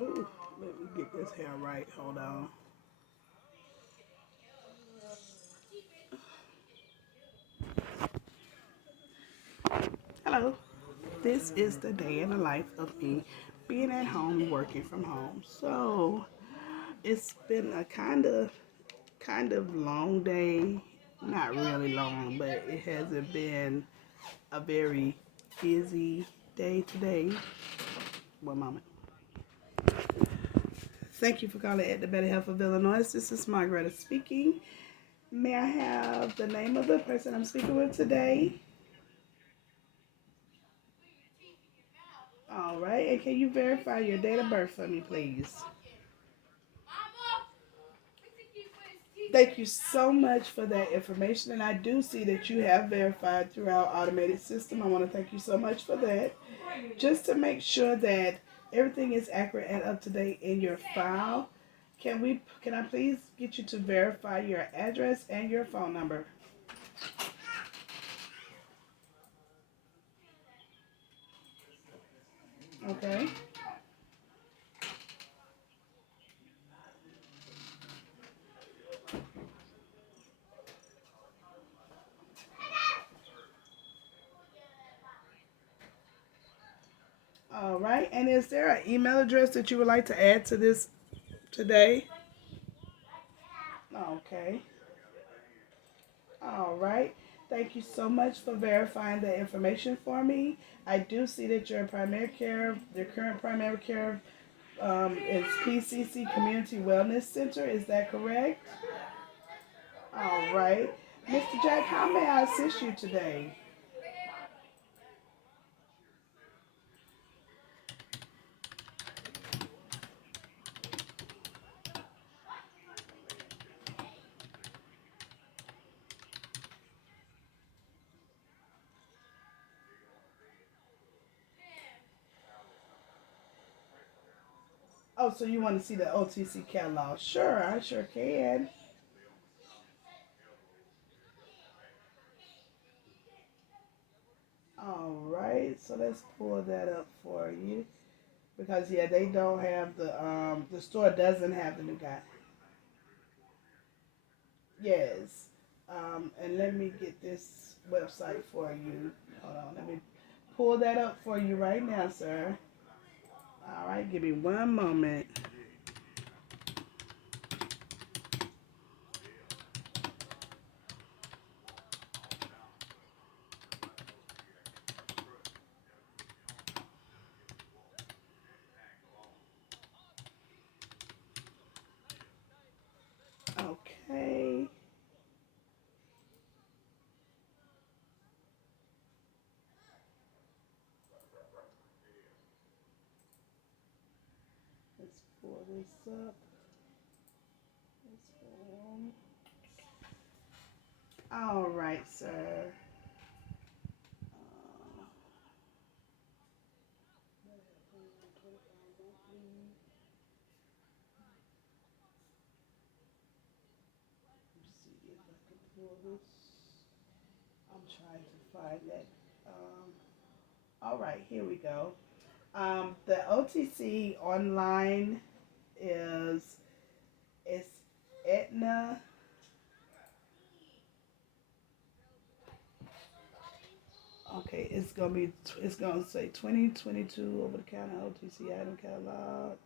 Ooh, let me get this hair right. Hold on. Hello. This is the day in the life of me being at home working from home. So it's been a kind of long day. Not really long, but it hasn't been a very busy day today. One moment. Thank you for calling at the Better Health of Illinois. This is Margaretta speaking. May I have the name of the person I'm speaking with today? All right. And can you verify your date of birth for me, please? Thank you so much for that information. And I do see that you have verified through our automated system. I want to thank you so much for that. Just to make sure that everything is accurate and up to date in your file, can I please get you to verify your address and your phone number? Okay. All right. And is there an email address that you would like to add to this today? Okay. All right. Thank you so much for verifying the information for me. I do see that your current primary care is PCC Community Wellness Center. Is that correct? All right. Mr. Jack, how may I assist you today? Oh, so you want to see the OTC catalog? Sure, I sure can. All right, so let's pull that up for you because yeah, they don't have the store doesn't have the new guy. Yes, and let me get this website for you. Hold on, let me pull that up for you right now, sir. All right, give me one moment. Okay, let's pull this up. This one. All right, sir. Let's see if I can pull this. I'm trying to find that. All right, here we go. The OTC online is it's Aetna. Okay, it's gonna say 2022 over the counter OTC item catalog.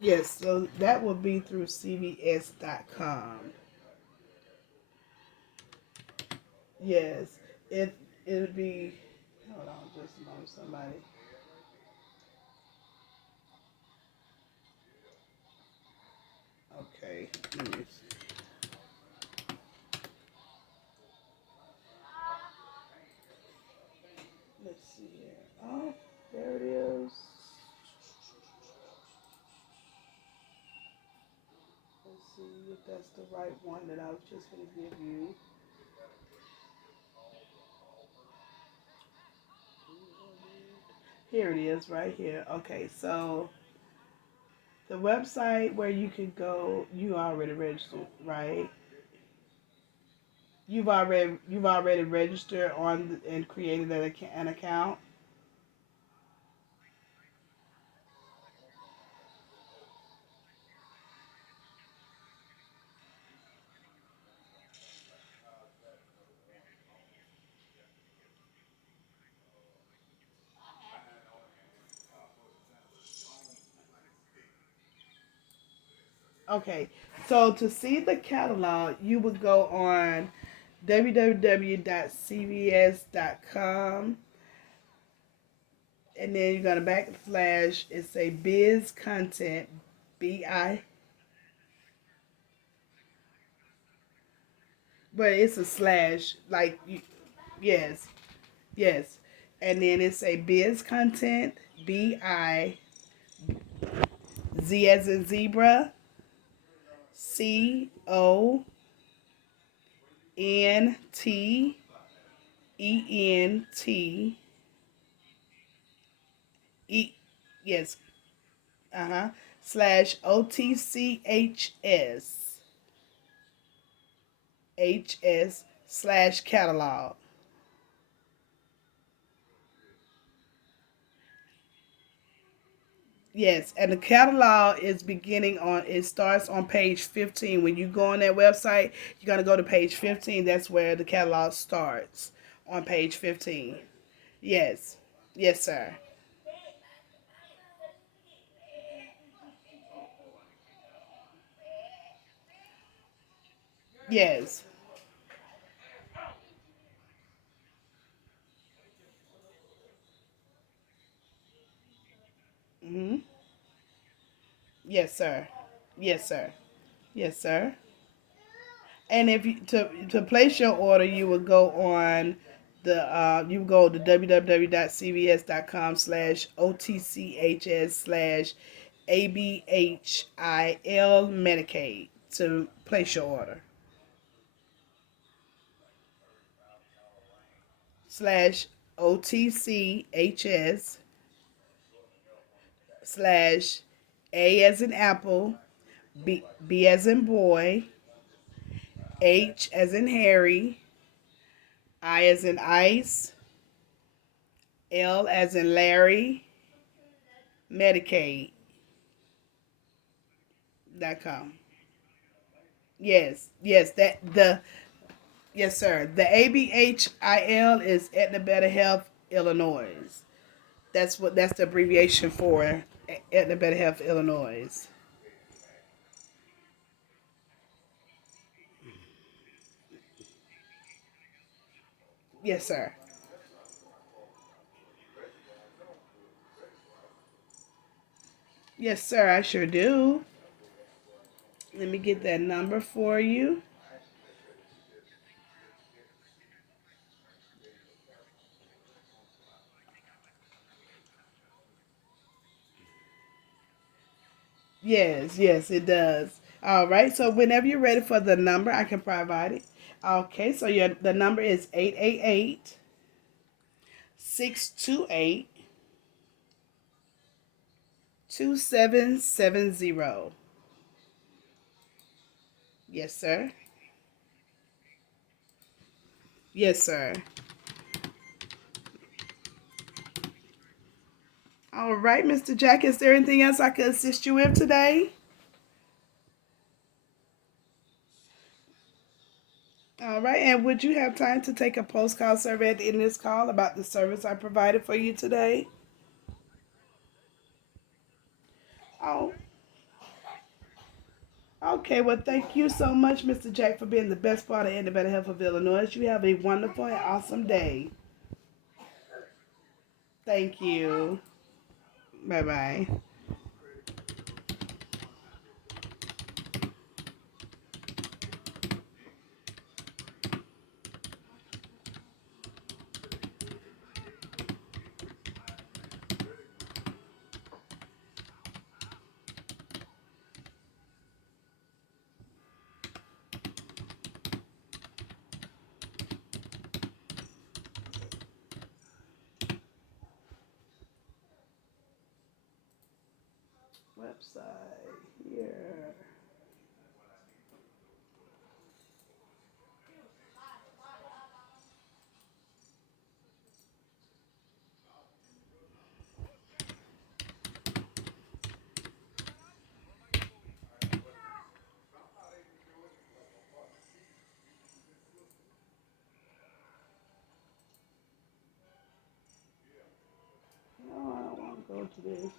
Yes, so that will be through CVS.com. Yes, it'll be. Hold on, just a moment, somebody. Okay, let's see here. Oh, there it is. Let's see if that's the right one that I was just going to give you. Here it is, right here. Okay, so the website where you could go, you already registered, right? You've already registered and created an account. Okay, so to see the catalog, you would go on www.cvs.com, and then you're gonna backslash. It's a biz content, bi, but it's a slash. Like you, yes, yes, and then it's a biz content, bi, z as in zebra, CONTENT, e, yes, slash OTCHS slash catalog. Yes, and the catalog is beginning on, it starts on page 15. When you go on that website, you're going to go to page 15. That's where the catalog starts, on page 15. Yes. Yes, sir. Yes. Mhm. Yes, sir. Yes, sir. Yes, sir. And if you to place your order, you would go on the you would go to www.cvs.com slash OTCHS slash ABHIL Medicaid to place your order slash OTCHS slash A as in apple, B as in boy, H as in Harry, I as in ice, L as in Larry, Medicaid.com. Yes, yes, that the yes, sir. The ABHIL is Aetna Better Health Illinois. That's the abbreviation for Aetna Better Health Illinois. Yes, sir. Yes, sir. I sure do. Let me get that number for you. Yes, yes, it does. All right. So whenever you're ready for the number, I can provide it. Okay. So the number is 888-628-2770. Yes, sir. Yes, sir. All right, Mr. Jack, is there anything else I could assist you with today? All right, and would you have time to take a post-call survey at the end of this call about the service I provided for you today? Oh, okay. Well, thank you so much, Mr. Jack, for being the best part of Independent Health of Illinois. You have a wonderful and awesome day. Thank you. Bye bye. Website here. this.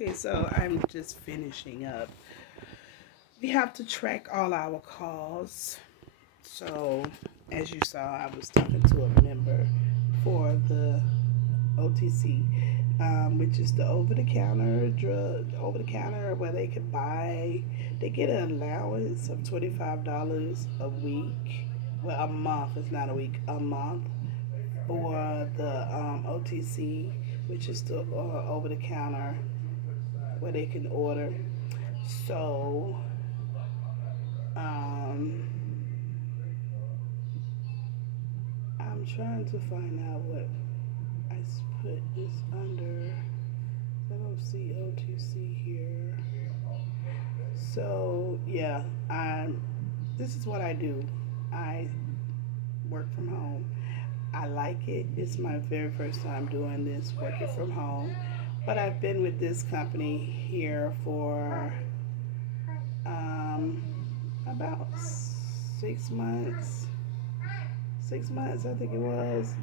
Okay, so I'm just finishing up. We have to track all our calls. So, as you saw, I was talking to a member for the OTC, which is the over-the-counter drug, over-the-counter where they can buy. They get an allowance of $25 a week. Well, a month. It's not a week. A month for the OTC, which is the over-the-counter where they can order. So, um, I'm trying to find out what I put this under. I don't see OTC here. So yeah, I'm. This is what I do. I work from home. I like it. It's my very first time doing this, working from home. But I've been with this company here for um, about 6 months. 6 months, I think it was.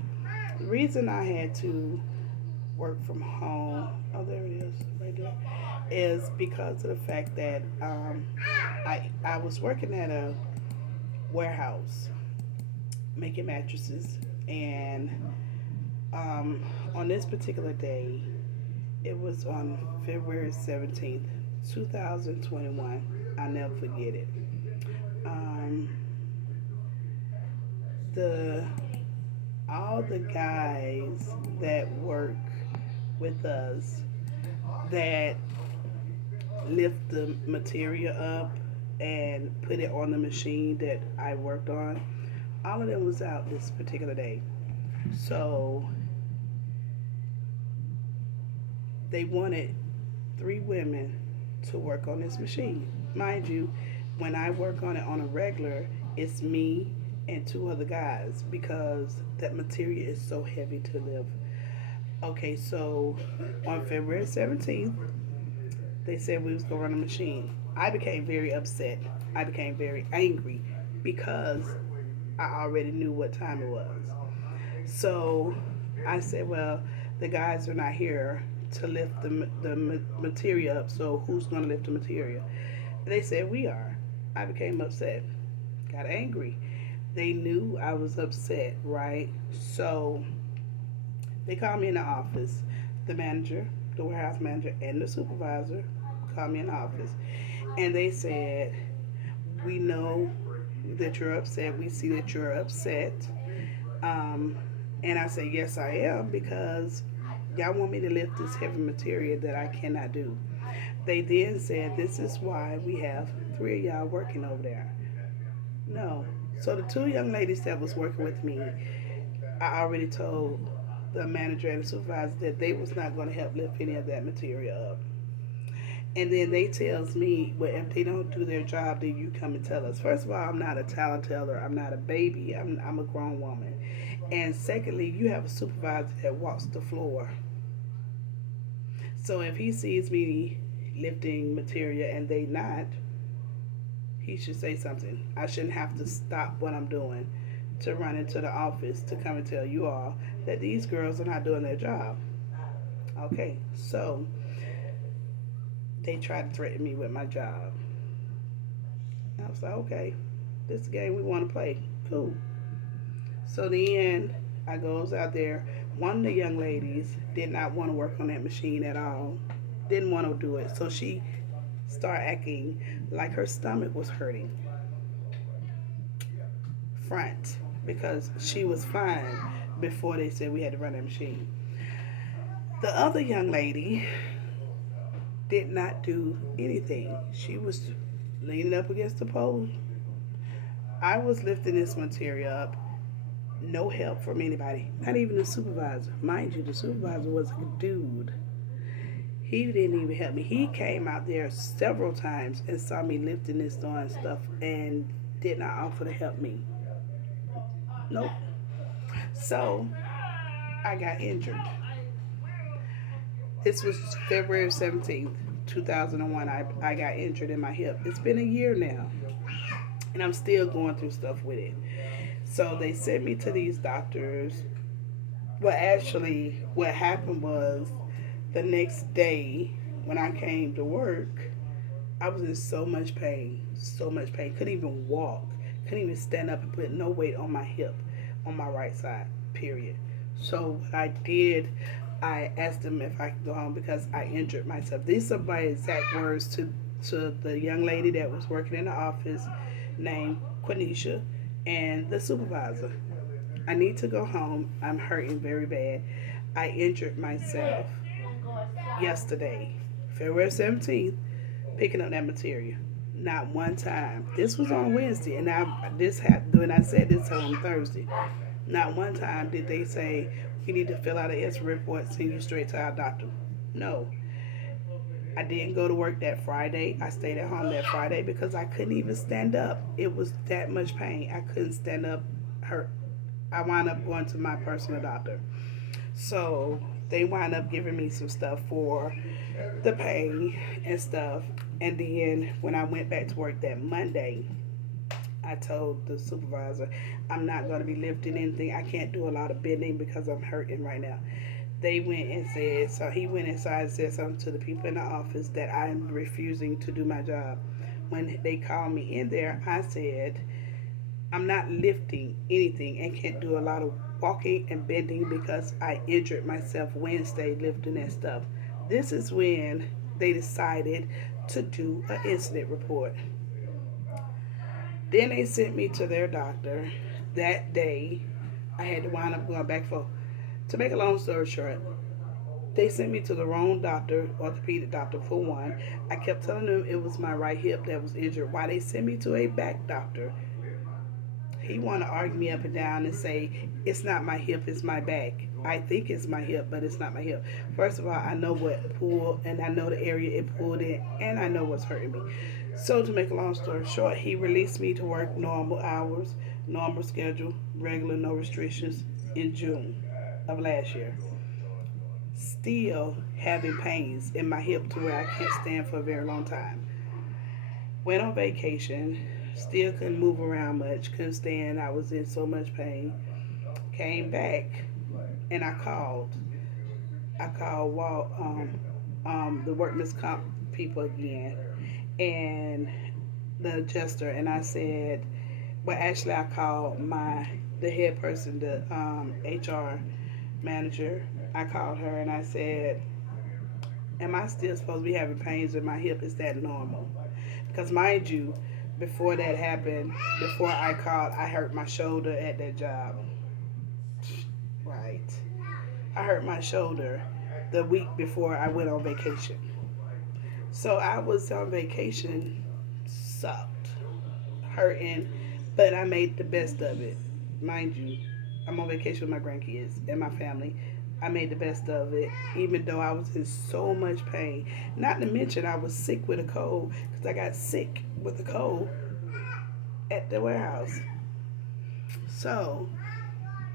The reason I had to work from home, oh, there it is, right there, is because of the fact that I was working at a warehouse making mattresses, and on this particular day, it was on February 17th, 2021. I'll never forget it. Um, the all the guys that work with us that lift the material up and put it on the machine that I worked on, all of them was out this particular day. So they wanted 3 women to work on this machine. Mind you, when I work on it on a regular, it's me and 2 other guys because that material is so heavy to lift. Okay, so on February 17th, they said we was gonna run a machine. I became very upset. I became very angry because I already knew what time it was. So I said, well, the guys are not here to lift the material up, so who's going to lift the material? They said, we are. I became upset, got angry. They knew I was upset, right? So they called me in the office. The manager, the warehouse manager, and the supervisor called me in the office. And they said, we know that you're upset. We see that you're upset. Um, and I said, yes, I am, because y'all want me to lift this heavy material that I cannot do. They then said, this is why we have 3 of y'all working over there. No. So the 2 young ladies that was working with me, I already told the manager and the supervisor that they was not going to help lift any of that material up. And then they tells me, well, if they don't do their job, then you come and tell us. First of all, I'm not a talent teller. I'm not a baby. I'm a grown woman. And secondly, you have a supervisor that walks the floor. So if he sees me lifting material and they not, he should say something. I shouldn't have to stop what I'm doing to run into the office to come and tell you all that these girls are not doing their job. Okay, so they tried to threaten me with my job. I was like, okay, this is the game we want to play. Cool. So then I goes out there. One of the young ladies did not want to work on that machine at all. Didn't want to do it. So she started acting like her stomach was hurting. front because she was fine before they said we had to run that machine. The other young lady did not do anything. She was leaning up against the pole. I was lifting this material up. No help from anybody, not even the supervisor. Mind you, the supervisor was a dude. He didn't even help me. He came out there several times and saw me lifting this doing stuff and did not offer to help me. Nope. So I got injured. This was February 17th, 2001. I got injured in my hip. It's been a year now, and I'm still going through stuff with it. So they sent me to these doctors. Well, actually, what happened was the next day when I came to work, I was in so much pain, so much pain. Couldn't even walk, couldn't even stand up and put no weight on my hip, on my right side, period. So what I did, I asked them if I could go home because I injured myself. These are my exact words to the young lady that was working in the office named Quenisha and the supervisor. I need to go home. I'm hurting very bad. I injured myself yesterday, February 17th, picking up that material. Not one time. This was on Wednesday, and this happened when I said this on Thursday. Not one time did they say we need to fill out an S report, send you straight to our doctor. No, I didn't go to work that Friday. I stayed at home that Friday because I couldn't even stand up. It was that much pain. I couldn't stand up. Hurt. I wound up going to my personal doctor. So they wound up giving me some stuff for the pain and stuff. And then when I went back to work that Monday, I told the supervisor, I'm not going to be lifting anything. I can't do a lot of bending because I'm hurting right now. They went and said, so he went inside and said something to the people in the office that I'm refusing to do my job. When they called me in there, I said, I'm not lifting anything and can't do a lot of walking and bending because I injured myself Wednesday lifting that stuff. This is when they decided to do an incident report. Then they sent me to their doctor that day. I had to wind up going back for. To make a long story short, they sent me to the wrong doctor, orthopedic doctor for one. I kept telling them it was my right hip that was injured. Why they sent me to a back doctor? He want to argue me up and down and say it's not my hip, it's my back. I think it's my hip, but it's not my hip. First of all, I know what pulled, and I know the area it pulled in, and I know what's hurting me. So to make a long story short, he released me to work normal hours, normal schedule, regular, no restrictions in June of last year. Still having pains in my hip to where I can't stand for a very long time. Went on vacation, still couldn't move around much, couldn't stand. I was in so much pain. Came back and I called. I called the workman's comp people again and the adjuster, and I said, well, actually, I called the head person, the HR manager. I called her and I said, am I still supposed to be having pains in my hip? Is that normal? Because mind you, before that happened, before I called, I hurt my shoulder at that job. Right. I hurt my shoulder the week before I went on vacation. So I was on vacation, sucked, hurting, but I made the best of it. Mind you, I'm on vacation with my grandkids and my family. I made the best of it, even though I was in so much pain. Not to mention, I was sick with a cold because I got sick with a cold at the warehouse. So,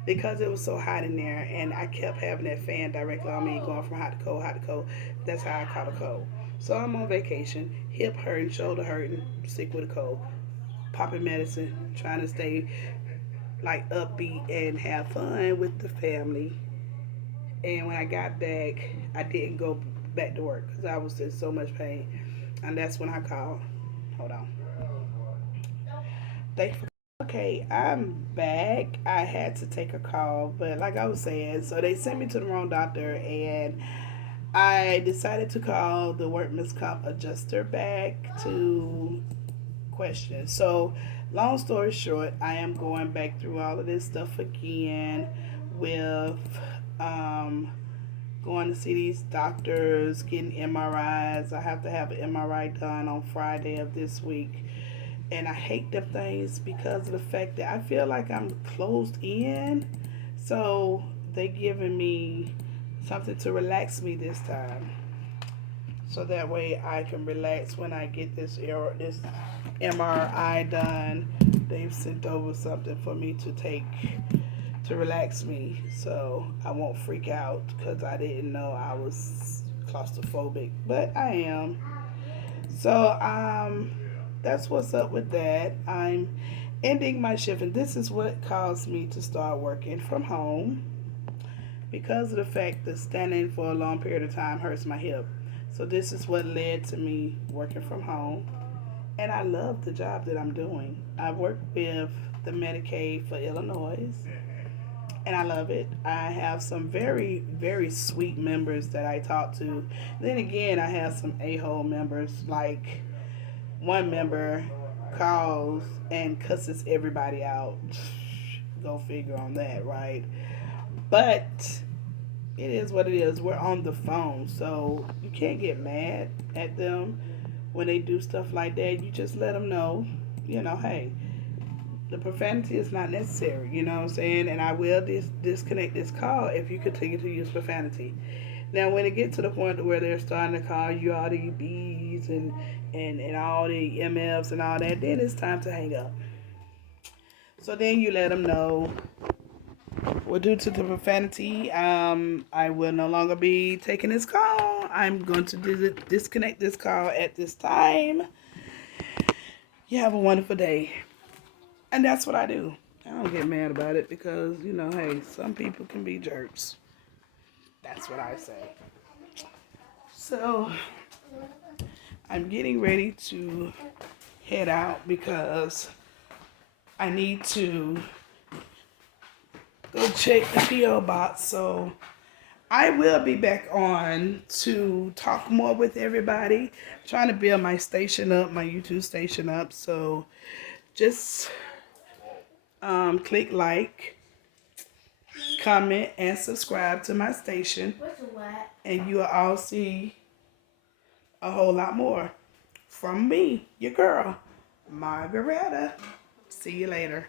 because it was so hot in there and I kept having that fan directly on me, going from hot to cold, that's how I caught a cold. So, I'm on vacation, hip hurting, shoulder hurting, sick with a cold, popping medicine, trying to stay like upbeat and have fun with the family. And when I got back, I didn't go back to work because I was in so much pain. And that's when I called. Hold on. Thank you. Okay, I'm back. I had to take a call, but like I was saying, so they sent me to the wrong doctor, and I decided to call the workman's comp adjuster back to question. So long story short, I am going back through all of this stuff again with um, going to see these doctors, getting MRIs. I have to have an MRI done on Friday of this week. And I hate them things because of the fact that I feel like I'm closed in. So they giving me something to relax me this time. So that way I can relax when I get this MRI done. They've sent over something for me to take to relax me so I won't freak out because I didn't know I was claustrophobic, but I am. So that's what's up with that. I'm ending my shift, and this is what caused me to start working from home because of the fact that standing for a long period of time hurts my hip. So this is what led to me working from home, and I love the job that I'm doing. I work with the Medicaid for Illinois, and I love it. I have some very, very sweet members that I talk to. Then again, I have some a-hole members. Like one member calls and cusses everybody out. Go figure on that, right? But it is what it is. We're on the phone, so you can't get mad at them when they do stuff like that. You just let them know, hey, the profanity is not necessary, you know what I'm saying? And I will disconnect this call if you continue to use profanity. Now, when it gets to the point where they're starting to call you all the B's and all the MFs and all that, then it's time to hang up. So then you let them know, well, due to the profanity, I will no longer be taking this call. I'm going to disconnect this call at this time. You have a wonderful day. And that's what I do. I don't get mad about it because, hey, some people can be jerks. That's what I say. So, I'm getting ready to head out because I need to go check the P.O. box. So, I will be back on to talk more with everybody. Trying to build my station up, my YouTube station up. So, just click like, comment, and subscribe to my station. And you will all see a whole lot more from me, your girl, Margaretta. See you later.